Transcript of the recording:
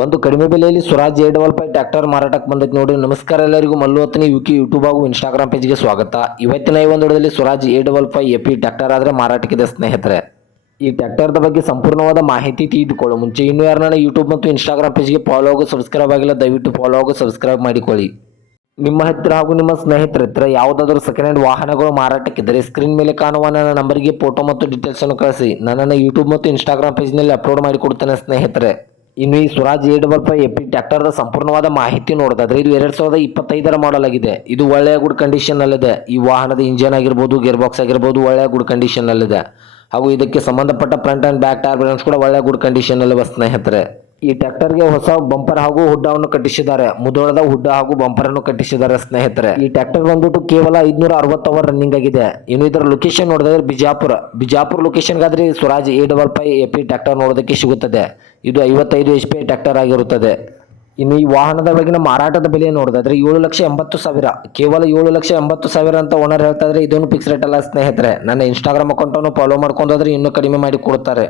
ಒಂದು ಕಡಿಮೆ ಬೆಲೆಯಲ್ಲಿ ಸ್ವರಾಜ್ 855 ಟ್ರ್ಯಾಕ್ಟರ್ ಮಾರಾಟಕ್ಕೆ ಬಂದೈತೆ ನೋಡಿ. ನಮಸ್ಕಾರ ಎಲ್ಲರಿಗೂ, ಮಲ್ಲು ಹತ್ತನೇ ಯೂಟ್ಯೂಬ್ ಹಾಗೂ ಇನ್ಸ್ಟಾಗ್ರಾಮ್ ಪೇಜ್ಗೆ ಸ್ವಾಗತ. ಇವತ್ತಿನ ಈ ಒಂದು ವಿಡಿಯೋದಲ್ಲಿ ಸ್ವರಾಜ್ 855 ಎಪಿ ಟ್ರ್ಯಾಕ್ಟರ್ ಆದರೆ ಮಾರಾಟಕ್ಕಿದೆ ಸ್ನೇಹಿತರೆ. ಈ ಟ್ರ್ಯಾಕ್ಟರ್ದ ಬಗ್ಗೆ ಸಂಪೂರ್ಣವಾದ ಮಾಹಿತಿ ತಿಳಿದುಕೊಳ್ಳೋ ಮುಂಚೆ ಇನ್ನೂ ಯಾರನ್ನ ಯೂಟ್ಯೂಬ್ ಮತ್ತು ಇನ್ಸ್ಟಾಗ್ರಾಮ್ ಪೇಜ್ಗೆ ಫಾಲೋ ಆಗೋ ಸಬ್ಸ್ಕ್ರೈಬ್ ಆಗಿಲ್ಲ, ದಯವಿಟ್ಟು ಫಾಲೋ ಆಗೋ ಸಬ್ಸ್ಕ್ರೈಬ್ ಮಾಡಿಕೊಳ್ಳಿ. ನಿಮ್ಮ ಹತ್ತಿರ ಹಾಗೂ ನಿಮ್ಮ ಸ್ನೇಹಿತರ ಹತ್ರ ಯಾವುದಾದರೂ ಸೆಕೆಂಡ್ ಹ್ಯಾಂಡ್ ವಾಹನಗಳು ಮಾರಾಟಕ್ಕಿದ್ದರೆ ಸ್ಕ್ರೀನ್ ಮೇಲೆ ಕಾಣುವ ನನ್ನ ನಂಬರ್ಗೆ ಫೋಟೋ ಮತ್ತು ಡೀಟೇಲ್ಸ್ ಅನ್ನು ಕಳಿಸಿ. ನನ್ನನ್ನು ಯೂಟ್ಯೂಬ್ ಮತ್ತು ಇನ್ಸ್ಟಾಗ್ರಾಮ್ ಪೇಜ್ನಲ್ಲಿ ಅಪ್ಲೋಡ್ ಮಾಡಿಕೊಡ್ತೇನೆ ಸ್ನೇಹಿತರೆ. ಇನ್ನು ಈ ಸ್ವರಾಜ್ 855 ಎಪಿ ಟ್ರ್ಯಾಕ್ಟರ್ದ ಸಂಪೂರ್ಣವಾದ ಮಾಹಿತಿ ನೋಡೋದಾದ್ರೆ ಇದು 2025 ಮಾಡಲ್ ಆಗಿದೆ. ಇದು ಒಳ್ಳೆಯ ಗುಡ್ ಕಂಡೀಷನ್ ನಲ್ಲಿದೆ. ಈ ವಾಹನದ ಇಂಜಿನ್ ಆಗಿರ್ಬೋದು, ಗೇರ್ ಬಾಕ್ಸ್ ಆಗಿರ್ಬೋದು ಒಳ್ಳೆಯ ಗುಡ್ ಕಂಡೀಷನ್ ನಲ್ಲಿದೆ. ಹಾಗೂ ಇದಕ್ಕೆ ಸಂಬಂಧಪಟ್ಟ front and back tyre balance ಕೂಡ ಒಳ್ಳೆಯ ಗುಡ್ ಕಂಡೀಷನ್ ನಲ್ಲಿ ಸ್ನೇಹಿತರೆ. ಈ ಟ್ರ್ಯಾಕ್ಟರ್ಗೆ ಹೊಸ ಬಂಪರ್ ಹಾಗೂ ಹುಡ್ಡವನ್ನು ಕಟ್ಟಿಸಿದ್ದಾರೆ. ಮುದೋಳದ ಹುಡ್ಡ ಹಾಗೂ ಬಂಪರ್ ಅನ್ನು ಕಟ್ಟಿಸಿದ್ದಾರೆ ಸ್ನೇಹಿತರೆ. ಈ ಟ್ರ್ಯಾಕ್ಟರ್ ಬಂದ್ಬಿಟ್ಟು ಕೇವಲ 560 ಅವರ್ ರನ್ನಿಂಗ್ ಆಗಿದೆ. ಇನ್ನು ಇದರ ಲೊಕೇಶನ್ ನೋಡಿದ್ರೆ ಬಿಜಾಪುರ ಲೊಕೇಶನ್ಗಾದ್ರೆ ಸ್ವರಾಜ್ 855 ಎಪಿ ಟ್ರ್ಯಾಕ್ಟರ್ ನೋಡೋದಕ್ಕೆ ಸಿಗುತ್ತದೆ. ಇದು 55 HP ಟ್ರ್ಯಾಕ್ಟರ್ ಆಗಿರುತ್ತದೆ. ಇನ್ನು ಈ ವಾಹನದ ಬಗೆಗಿನ ಮಾರಾಟದ ಬೆಲೆ ನೋಡಿದ್ರೆ 7,80,000, ಕೇವಲ 7,80,000 ಅಂತ ಓನರ್ ಹೇಳ್ತಾ ಇದ್ರೆ ಇದನ್ನು ಫಿಕ್ಸ್ ರೇಟ್ ಅಲ್ಲ ಸ್ನೇಹಿತರೆ. ನನ್ನ ಇನ್ಸ್ಟಾಗ್ರಾಮ್ ಅಕೌಂಟ್ ಅನ್ನು ಫಾಲೋ ಮಾಡ್ಕೊಂಡ್ರೆ ಇನ್ನೂ ಕಡಿಮೆ ಮಾಡಿ ಕೊಡ್ತಾರೆ.